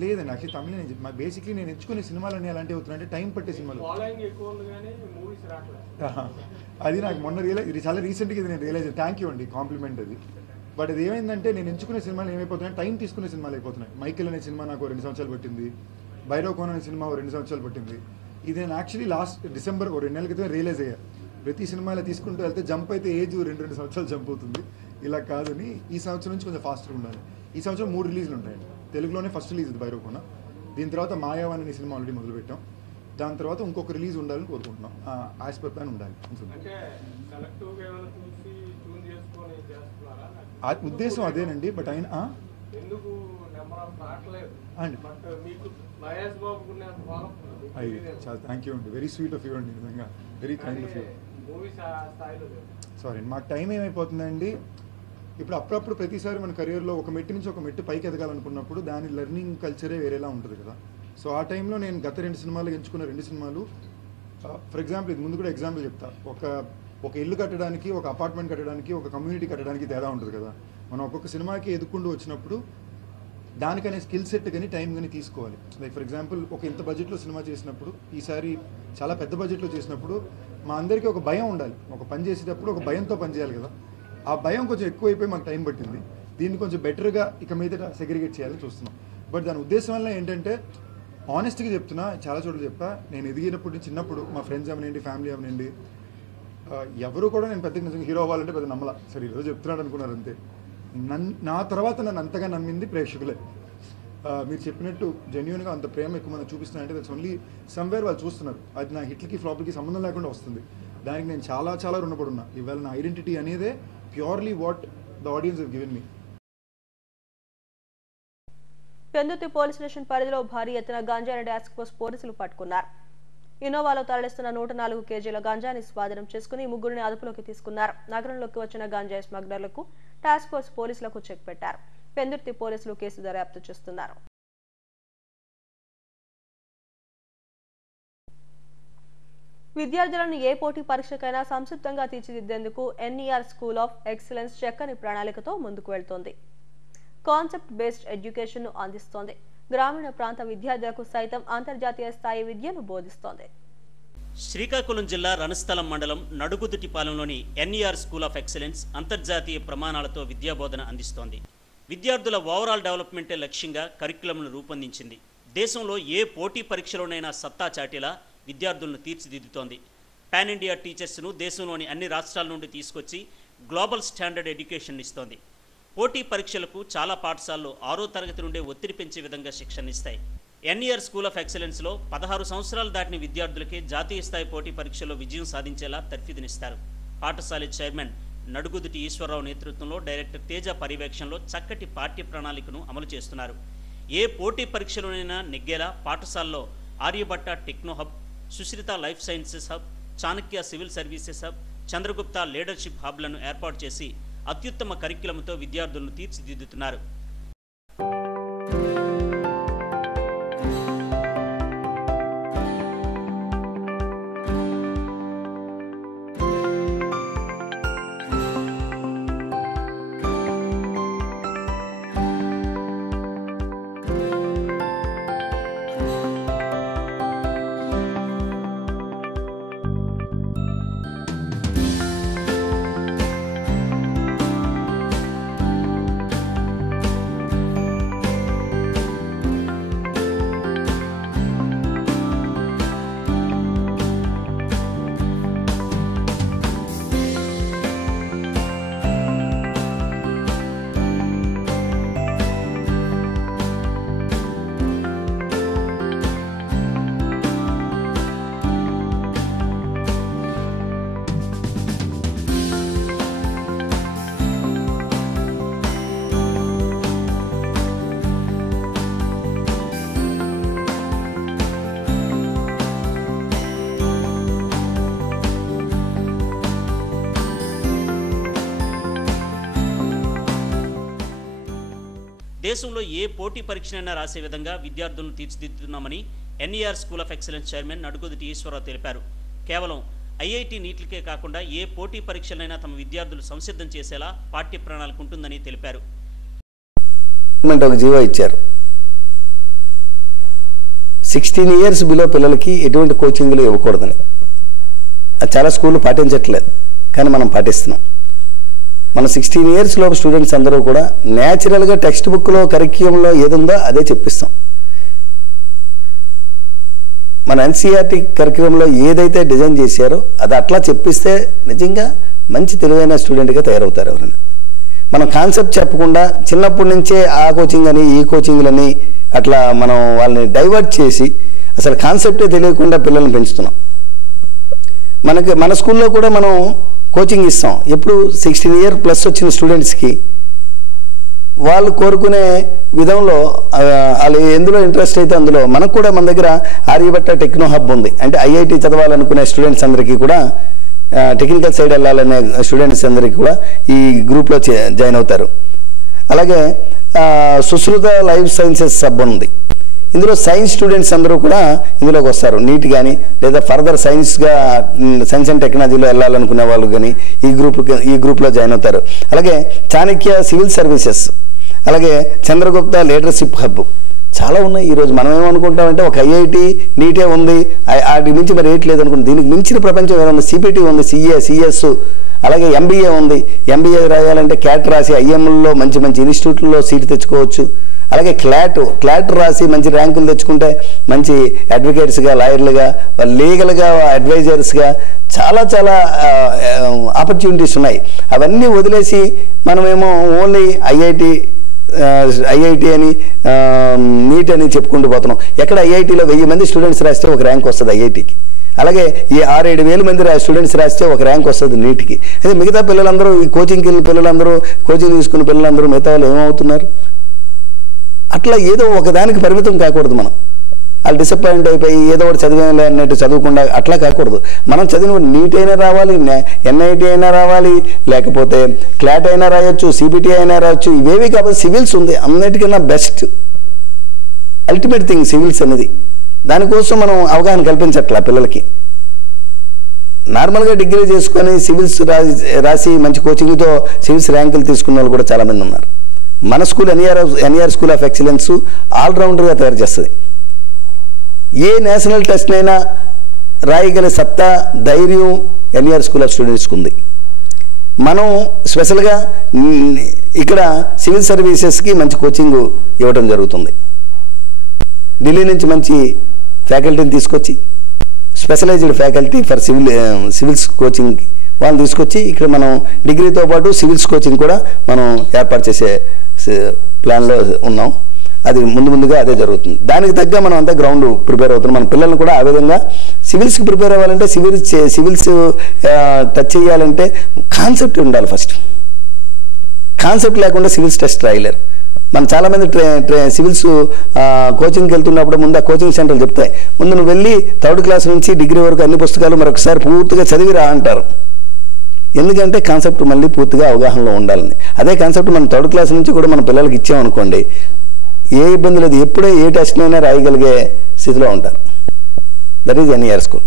లేదండి, యాక్చువల్లీ తమిళ బేసిక్లీ నేను ఎంచుకునే సినిమాలన్నీ అలాంటివి అవుతున్నాయంటే టైం పట్టే సినిమాలు. అది నాకు మొన్న ఇది చాలా రీసెంట్గా ఇది నేను రియలైజ్. థ్యాంక్ యూ అండి, కాంప్లిమెంట్ అది. బట్ అది ఏమైందంటే నేను ఎంచుకునే సినిమాలు ఏమైపోతున్నాయి, టైం తీసుకునే సినిమాలు అయిపోతున్నాయి. మైకిల్ అనే సినిమా నాకు 2 సంవత్సరాలు పట్టింది. భైరవకోన అనే సినిమా 2 సంవత్సరాలు పట్టింది. ఇది నేను యాక్చువల్లీ లాస్ట్ డిసెంబర్ 2 నెలల క్రితం రియలైజ్ అయ్యా. ప్రతి సినిమాలో తీసుకుంటూ వెళ్తే జంప్ అయితే ఏజ్ 2 సంవత్సరాలు జంప్ అవుతుంది. ఇలా కాదని ఈ సంవత్సరం నుంచి కొంచెం ఫాస్ట్గా ఉండాలి. ఈ సంవత్సరం 3 రిలీజ్లు ఉంటాయండి. తెలుగులోనే ఫస్ట్ రిలీజ్ ఇది భైరవకోన. దీని తర్వాత మాయావాన్ అనే సినిమా ఆల్రెడీ మొదలుపెట్టాం. దాని తర్వాత ఇంకొక రిలీజ్ ఉండాలని కోరుకుంటున్నాం. యాజ్ పర్ ప్లాన్ ఉండాలి. ఉద్దేశం అదేనండి. బట్ ఆయన చాలా థ్యాంక్ యూ అండి, వెరీ స్వీట్ ఆఫ్ యూ అండి, నిజంగా very kind of you. Sorry, మాకు టైం ఏమైపోతుందండి. ఇప్పుడు అప్పుడప్పుడు ప్రతిసారి మన కెరియర్లో ఒక మెట్టు నుంచి ఒక మెట్టు పైకి ఎదగాలనుకున్నప్పుడు దాని లెర్నింగ్ కల్చరే వేరేలా ఉంటుంది కదా. సో ఆ టైంలో నేను గత 2 సినిమాలు ఎంచుకున్న 2 సినిమాలు, ఫర్ ఎగ్జాంపుల్ ఇది ముందు కూడా ఎగ్జాంపుల్ చెప్తా. ఒక ఒక ఇల్లు కట్టడానికి, ఒక అపార్ట్మెంట్ కట్టడానికి, ఒక కమ్యూనిటీ కట్టడానికి తేడా ఉంటుంది కదా. మనం ఒక్కొక్క సినిమాకి ఎదుక్కుంటూ వచ్చినప్పుడు దానికనే స్కిల్ సెట్ కానీ టైం కానీ తీసుకోవాలి. లైక్ ఫర్ ఎగ్జాంపుల్ ఒక ఇంత బడ్జెట్లో సినిమా చేసినప్పుడు, ఈసారి చాలా పెద్ద బడ్జెట్లో చేసినప్పుడు మా అందరికీ ఒక భయం ఉండాలి. ఒక పని చేసేటప్పుడు ఒక భయంతో పని చేయాలి కదా. ఆ భయం కొంచెం ఎక్కువైపోయి మాకు టైం పట్టింది. దీన్ని కొంచెం బెటర్గా ఇక మీదట సెగ్రిగేట్ చేయాలని చూస్తున్నాం. బట్ దాని ఉద్దేశం వల్ల ఏంటంటే ఆనెస్ట్గా చెప్తున్నా, చాలా చోట్ల చెప్పా, నేను ఎదిగినప్పుడు చిన్నప్పుడు మా ఫ్రెండ్స్ అవనండి, ఫ్యామిలీ అవనండి, ఎవరు కూడా నేను పెద్దగా నిజంగా హీరో అవ్వాలంటే పెద్ద నమ్మలా. సరే ఈరోజు చెప్తున్నాడు అనుకున్నారు అంతే. నా తర్వాత నన్ను అంతగా నమ్మింది ప్రేక్షకులే. మీరు చెప్పినట్టు జెన్యూన్గా అంత ప్రేమ ఎక్కువ మనం చూపిస్తున్నారంటే దట్స్ ఓన్లీ సమ్వేర్ వాళ్ళు చూస్తున్నారు. అది నా హిట్లకి ఫ్లాప్లకి సంబంధం లేకుండా వస్తుంది. దానికి నేను చాలా చాలా రుణపడి ఉన్నా. ఇవాళ నా ఐడెంటిటీ అనేదే purely what the audience have given me. Pendurthi police station పరిధిలో భారీ ఎత్తున గాంజాని టాస్క్ ఫోర్స్ పోలీసులు పట్టుకున్నారు. ఇన్నోవాలో తరలిస్తున్న 104 కేజీల గాంజాని స్వాధీనం చేసుకుని ముగ్గురిని అదుపులోకి తీసుకున్నారు. నగరంలోకి వచ్చిన గాంజాయి స్మగ్లర్లకు టాస్క్ ఫోర్స్ పోలీసులకు చెక్ పెట్టారు. పెందుర్తి పోలీసులు కేసు దర్యాప్తు చేస్తున్నారు. విద్యార్థులను ఏ పోటీ పరీక్షకైనా సంసిద్ధంగా తీర్చిదిద్దేందుకు ఎన్ఈఆర్ స్కూల్ ఆఫ్ ఎక్సలెన్స్ చక్కని ప్రణాళికతో ముందుకు వెళ్తోంది. కాన్సెప్ట్ బేస్డ్ ఎడ్యుకేషన్ ను అందిస్తోంది. గ్రామీణ ప్రాంత విద్యార్థులకు సైతం అంతర్జాతీయ స్థాయి విద్యను బోధిస్తోంది. శ్రీకాకుళం జిల్లా రణస్థలం మండలం నడుగుదుటిపాలెంలోని ఎన్ఈఆర్ స్కూల్ ఆఫ్ ఎక్సలెన్స్ అంతర్జాతీయ ప్రమాణాలతో విద్యాబోధన అందిస్తోంది. విద్యార్థుల ఓవరాల్ డెవలప్మెంటే లక్ష్యంగా కరిక్యులంను రూపొందించింది. దేశంలో ఏ పోటీ పరీక్షలోనైనా సత్తా చాటేలా విద్యార్థులను తీర్చిదిద్దుతోంది. పాన్ ఇండియా టీచర్స్ను దేశంలోని అన్ని రాష్ట్రాల నుండి తీసుకొచ్చి గ్లోబల్ స్టాండర్డ్ ఎడ్యుకేషన్ ఇస్తోంది. పోటీ పరీక్షలకు చాలా పాఠశాలలు 6వ తరగతి నుండే ఒత్తిడి పెంచే విధంగా శిక్షణ ఇస్తాయి. ఎన్ఈఆర్ స్కూల్ ఆఫ్ ఎక్సలెన్స్లో 16 సంవత్సరాలు దాటిన విద్యార్థులకే జాతీయ స్థాయి పోటీ పరీక్షల్లో విజయం సాధించేలా తర్ఫీదునిస్తారు. పాఠశాల చైర్మన్ నడుగుదుటి ఈశ్వరరావు నేతృత్వంలో డైరెక్టర్ తేజ పర్యవేక్షణలో చక్కటి పాఠ్య ప్రణాళికను అమలు చేస్తున్నారు. ఏ పోటీ పరీక్షలోనైనా నెగ్గేలా పాఠశాలలో Aryabhatta techno hub, Sushrita life sciences hub, Chanakya civil services hub, Chandragupta leadership హబ్లను ఏర్పాటు చేసి అత్యుత్తమ కరిక్యులంతో విద్యార్థులను తీర్చిదిద్దుతున్నారు. దేశంలో ఏ పోటీ పరీక్షనైనా రాసే విధంగా విద్యార్థులను తీర్చిదిద్దుతున్నామని NER school of excellence chairman Nadugudati Eswara Rao తెలిపారు. కేవలం ఐఐటి నీట్లకే కాకుండా ఏ పోటీ పరీక్షలైనా తమ విద్యార్థులు సంసిద్ధం చేసేలా పాఠ్య ప్రణాళిక ఉంటుందని తెలిపారు. ఒక జీవో ఇచ్చారు. 16 ఇయర్స్ బిలో పిల్లలకి ఎటువంటి కోచింగ్లు ఇవ్వకూడదని. అది చాలా స్కూళ్ళు పాటించట్లేదు, కానీ మనం పాటిస్తున్నాం. మన 16 ఇయర్స్ లోపు స్టూడెంట్స్ అందరూ కూడా న్యాచురల్గా టెక్స్ట్ బుక్లో కరిక్యులంలో ఏదుందో అదే చెప్పిస్తాం. మన ఎన్సీఆర్టీ కరిక్యులంలో ఏదైతే డిజైన్ చేశారో అది అట్లా చెప్పిస్తే నిజంగా మంచి తెలివైన స్టూడెంట్గా తయారవుతారు ఎవరైనా. మనం కాన్సెప్ట్ చెప్పకుండా చిన్నప్పటి నుంచే ఆ కోచింగ్ అని ఈ కోచింగ్లని అట్లా మనం వాళ్ళని డైవర్ట్ చేసి అసలు కాన్సెప్టే తెలియకుండా పిల్లల్ని పెంచుతున్నాం. మన స్కూల్లో కూడా మనం కోచింగ్ ఇస్తాం. ఎప్పుడు 16 ఇయర్ ప్లస్ వచ్చిన స్టూడెంట్స్కి వాళ్ళు కోరుకునే విధంలో వాళ్ళు ఎందులో ఇంట్రెస్ట్ అయితే అందులో. మనకు కూడా మన దగ్గర ఆర్యభట్ట టెక్నో హబ్ ఉంది. అంటే ఐఐటి చదవాలనుకునే స్టూడెంట్స్ అందరికీ కూడా, టెక్నికల్ సైడ్ వెళ్ళాలనే స్టూడెంట్స్ అందరికీ కూడా ఈ గ్రూప్లో జాయిన్ అవుతారు. అలాగే సుశ్రుత లైఫ్ సైన్సెస్ హబ్ ఉంది. ఇందులో సైన్స్ స్టూడెంట్స్ అందరూ కూడా ఇందులోకి వస్తారు. నీట్ కానీ లేదా ఫర్దర్ సైన్స్ అండ్ టెక్నాలజీలో వెళ్ళాలనుకునే వాళ్ళు కానీ ఈ గ్రూప్లో జాయిన్ అవుతారు. అలాగే చాణక్య సివిల్ సర్వీసెస్, అలాగే చంద్రగుప్త లీడర్షిప్ హబ్ చాలా ఉన్నాయి. ఈరోజు మనం ఏమనుకుంటామంటే ఒక ఐఐటి నీటే ఉంది, వాటి మించి మరి ఏటి లేదు అనుకుంటాం. దీనికి మించిన ప్రపంచం ఏముంది? సిపిటి ఉంది, సిఎస్, అలాగే ఎంబీఏ ఉంది. ఎంబీఏ రాయాలంటే క్యాట్ రాసి ఐఎంఎల్లో మంచి మంచి ఇన్స్టిట్యూట్లో సీట్ తెచ్చుకోవచ్చు. అలాగే క్లాట్ రాసి మంచి ర్యాంకులు తెచ్చుకుంటే మంచి అడ్వకేట్స్గా, లాయర్లుగా, లీగల్గా అడ్వైజర్స్గా చాలా ఆపర్చునిటీస్ ఉన్నాయి. అవన్నీ వదిలేసి మనమేమో ఓన్లీ ఐఐటి అని నీట్ అని చెప్పుకుంటూ పోతున్నాం. ఎక్కడ ఐఐటీలో 1000 మంది స్టూడెంట్స్ రాస్తే ఒక ర్యాంక్ వస్తుంది ఐఐటికి. అలాగే ఈ 6-7 వేల మంది స్టూడెంట్స్ రాస్తే ఒక ర్యాంక్ వస్తుంది నీట్కి. అదే మిగతా పిల్లలందరూ, ఈ కోచింగ్కి వెళ్ళిన పిల్లలందరూ, కోచింగ్ తీసుకున్న పిల్లలందరూ మిగతా వాళ్ళు ఏమవుతున్నారు? అట్లా ఏదో ఒకదానికి పరిమితం కాకూడదు. వాళ్ళు డిసప్పాయింట్ అయిపోయి ఏదో ఒకటి చదివేలే అన్నట్టు చదవకుండా అట్లా కాకూడదు. మనం చదివిన నీట్ అయినా రావాలి, ఎన్ఐటి అయినా రావాలి, లేకపోతే క్లాట్ అయినా రాయొచ్చు, సిబిటి అయినా రాయొచ్చు. ఇవేవి కాకపోతే సివిల్స్ ఉంది అన్నిటికన్నా బెస్ట్ అల్టిమేట్ థింగ్ సివిల్స్ అనేది. దానికోసం మనం అవగాహన కల్పించట్లా పిల్లలకి. నార్మల్గా డిగ్రీ చేసుకొని సివిల్స్ రాసి మంచి కోచింగ్తో సివిల్స్ ర్యాంకులు తీసుకున్న వాళ్ళు కూడా చాలామంది ఉన్నారు. మన school NER school of excellence ఆల్రౌండర్గా తయారు చేస్తుంది. ఏ నేషనల్ టెస్ట్నైనా రాయగల సత్తా, ధైర్యం ఎన్ఈఆర్ స్కూల్ ఆఫ్ స్టూడెంట్స్కి ఉంది. మనం స్పెషల్గా ఇక్కడ సివిల్ సర్వీసెస్కి మంచి కోచింగ్ ఇవ్వడం జరుగుతుంది. ఢిల్లీ నుంచి మంచి ఫ్యాకల్టీని తీసుకొచ్చి, specialised faculty for civils coaching వాళ్ళని తీసుకొచ్చి ఇక్కడ మనం డిగ్రీతో పాటు సివిల్స్ కోచింగ్ కూడా మనం ఏర్పాటు చేసే ప్లాన్లో ఉన్నాం. అది ముందుగా అదే జరుగుతుంది. దానికి తగ్గ మనం అంతా గ్రౌండ్ ప్రిపేర్ అవుతున్నాం. మన పిల్లల్ని కూడా ఆ విధంగా సివిల్స్కి ప్రిపేర్ అవ్వాలంటే, సివిల్స్ టచ్ చేయాలంటే కాన్సెప్ట్ ఉండాలి. ఫస్ట్ కాన్సెప్ట్ లేకుండా సివిల్స్ టెస్ట్ రాయలేరు. మనం చాలామంది సివిల్స్ కోచింగ్కి వెళ్తున్నప్పుడు ముందు ఆ కోచింగ్ సెంటర్లు చెప్తాయి, ముందు నువ్వు వెళ్ళి 3rd క్లాస్ నుంచి డిగ్రీ వరకు అన్ని పుస్తకాలు మరొకసారి పూర్తిగా చదివిరా అంటారు. ఎందుకంటే కాన్సెప్ట్ మళ్ళీ పూర్తిగా అవగాహనలో ఉండాలని. అదే కాన్సెప్ట్ మనం 3rd క్లాస్ నుంచి కూడా మన పిల్లలకి ఇచ్చామనుకోండి, ఏ ఇబ్బంది లేదు, ఎప్పుడే ఏ టెస్ట్నైనా రాయగలిగే స్థితిలో ఉంటారు. That is NER school.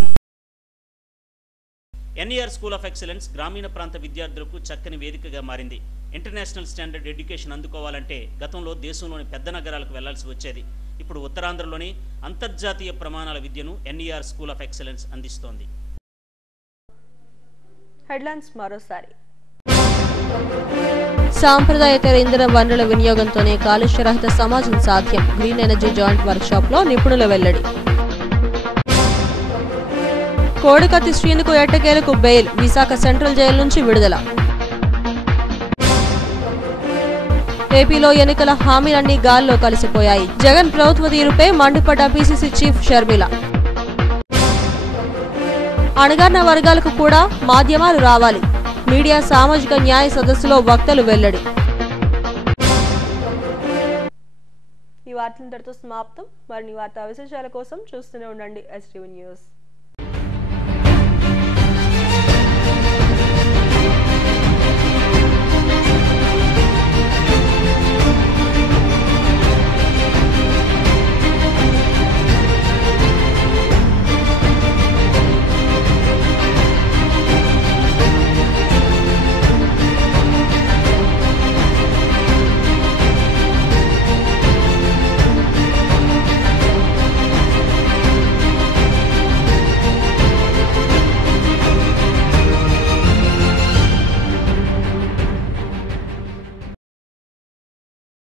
NER school of excellence గ్రామీణ ప్రాంత విద్యార్థులకు చక్కని వేదికగా మారింది. ఇంటర్నేషనల్ స్టాండర్డ్ ఎడ్యుకేషన్ అందుకోవాలంటే గతంలో దేశంలోని పెద్ద నగరాలకు వెళ్లాల్సి వచ్చేది. ఇప్పుడు ఉత్తరాంధ్రలోని అంతర్జాతీయ ప్రమాణాల విద్యను ఎన్ఈఆర్ స్కూల్ ఆఫ్ ఎక్సలెన్స్ అందిస్తోంది. హెడ్లైన్స్ మరోసారి. సాంప్రదాయేతర ఇంధన వనరుల వినియోగంతోనే కాలుష్యరహిత సమాజం సాధ్యం. గ్రీన్ ఎనర్జీ జాయింట్ వర్క్షాప్ లో నిపుణుల వెల్లడి. కోడికత్తి శ్రీనుకు ఎట్టకేలకు బెయిల్, విశాఖ సెంట్రల్ జైలు నుంచి విడుదల. ఏపీలో ఎన్నికల హామీలన్నీ గాల్లో కలిసిపోయాయి. జగన్ ప్రభుత్వ తీరుపై మండిపడ్డ పీసీసీ చీఫ్ షర్మిల. అణగారిన వర్గాలకు కూడా మాధ్యమాలు రావాలి. మీడియా సామాజిక న్యాయ సదస్సులో వక్తలు వెల్లడి. ఈ వార్తలంతటితో సమాప్తం. మరిన్ని వార్తా విశేషాల కోసం చూస్తూనే ఉండండి STV న్యూస్.